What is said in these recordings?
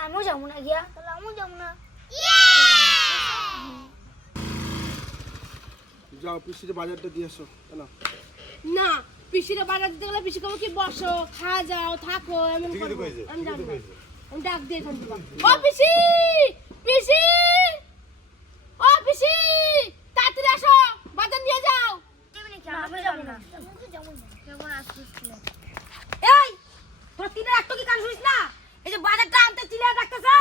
তাহলে আমিও যাবো না গিয়া, তাহলে আমিও যাবো না। যাও পিসির বাজারটা দিয়ে আসো। না না, পিসিরে বাজার দিতে গেলে পিসি কবে কি বসো, খাওয়া যাও, থাকো, এমন করবো। আমি জানি না, আমি ডাক দিয়ে এখান থেকে। ও পিসি, পিসি, ও পিসি, তাড়াতাড়ি আসো, বাজার নিয়ে যাও। আমিও যাবো না, আমিও যাবো না, যাবো না আজকে স্কুলে। এই তোর তিনের একটু কি কান শুনিস না? এই যে বাজারটা আনতে চিলে ডাকতেছে,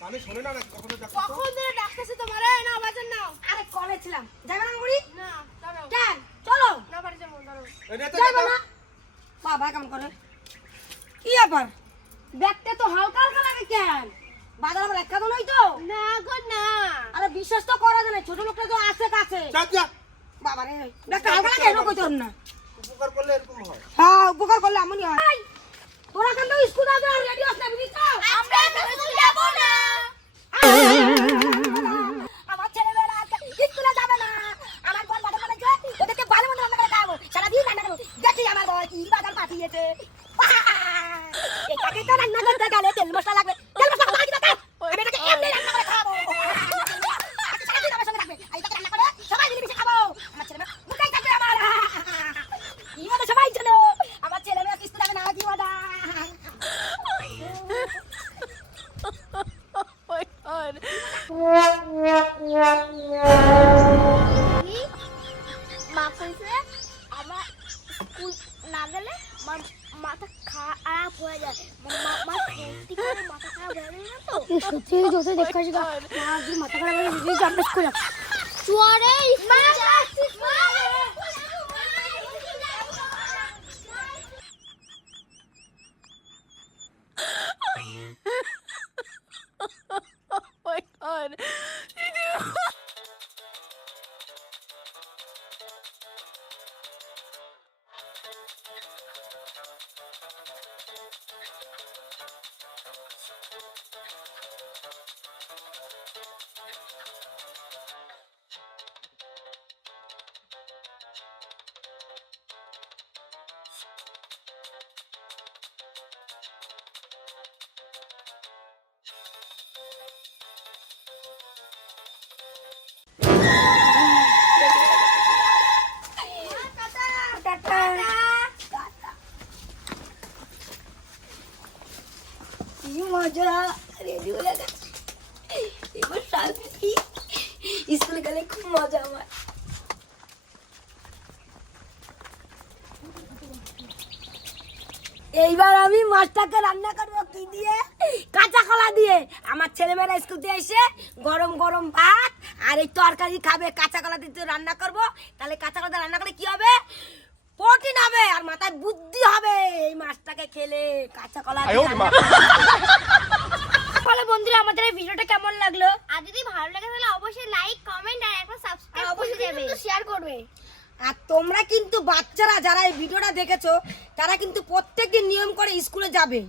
কানে শোনে না নাকি? কখনো ডাকতো? কখন ধরে ডাকতেছে তোমারে? না বাজার নাও। আরে কলে ছিলাম, যাবে না মুড়ি? না, দাঁড়াও। কেন চলো না, বাড়ি যাবো, দাঁড়াও। এই নে তো যাবে দাও। না বাবা কেমন করে কি ব্যাপার? ব্যাগটা তো হালকা হালকা লাগে কেন? বাজার আবার একটা তো নই তো। না গো না। আরে বিশ্বাস তো করা যায় না, ছোট লোকটা তো আছে কাছে। যা যা। বাবা রে ব্যাগটা হালকা লাগে এরকম কইতে না। উপকার করলে এরকম হয়। হ্যাঁ উপকার করলে এমনই হয়। এই, তোরা কিন্তু স্কুল যাবে রেডি হস না বুঝিস তো? আমরা স্কুল যাবো না। আমার ছেলেমেয়েরা আজকে স্কুলে যাবে না। আমার বোন বাজার করেছে, ওদেরকে ভালো মন্দ রান্না করে খাওয়াবো, সারাদিন রান্না করবো। দেখি আমার বর কি বাজার পাঠিয়েছে। এটাকে তো রান্না করতে গেলে তেল মশলা লাগবে, তেল মশলা কোথায় দিবে? আমি এটাকে এমনি রান্না করে খাওয়াবো। আজকে সারাদিন আমার সঙ্গে থাকবে, আর এটাকে রান্না করে সবাই মিলে মিশে খাবো। আমার ছেলেমেয়ে মুখেই থাকবে আমার। কি মজা সবাই জানো, আমার ছেলেমেয়েরা স্কুলে যাবে না, কি মজা। মা কইছে আমার স্কুল না গেলে মাথা খারাপ হয়ে যায়। মা সত্যি করে মাথা খারাপ হয়ে যায় না তো? সত্যি জোসে দেখাছি না, আজ মাথা খারাপ হয়ে গেছে, আমরা স্কুলে চুয়ারে মা যাচ্ছিস মা। কি মজা, রেডি হয়ে গেছে এবার শান্তি। স্কুলে গেলে খুব মজা আমার। এইবার আমি মাছটাকে রান্না করবো কি দিয়ে? কাঁচা কলা দিয়ে। আমার ছেলেমেয়েরা স্কুল দিয়ে এসে গরম গরম ভাত আর এই তরকারি খাবে, কাঁচা কলা দিয়ে রান্না করবো। তাহলে কাঁচা কলা দিয়ে রান্না করলে কি হবে? প্রোটিন হবে আর মাথায় বুদ্ধি হবে এই মাছটাকে খেলে। কাঁচা কলা বলো বন্ধুরা, আমাদের এই ভিডিওটা কেমন লাগলো? আর যদি ভালো লাগে তাহলে অবশ্যই লাইক, কমেন্ট আর একটা সাবস্ক্রাইব করে দেবে, শেয়ার করবে। আর তোমরা কিন্তু বাচ্চারা যারা এই ভিডিওটা দেখেছো তারা কিন্তু প্রত্যেকদিন নিয়ম করে স্কুলে যাবে।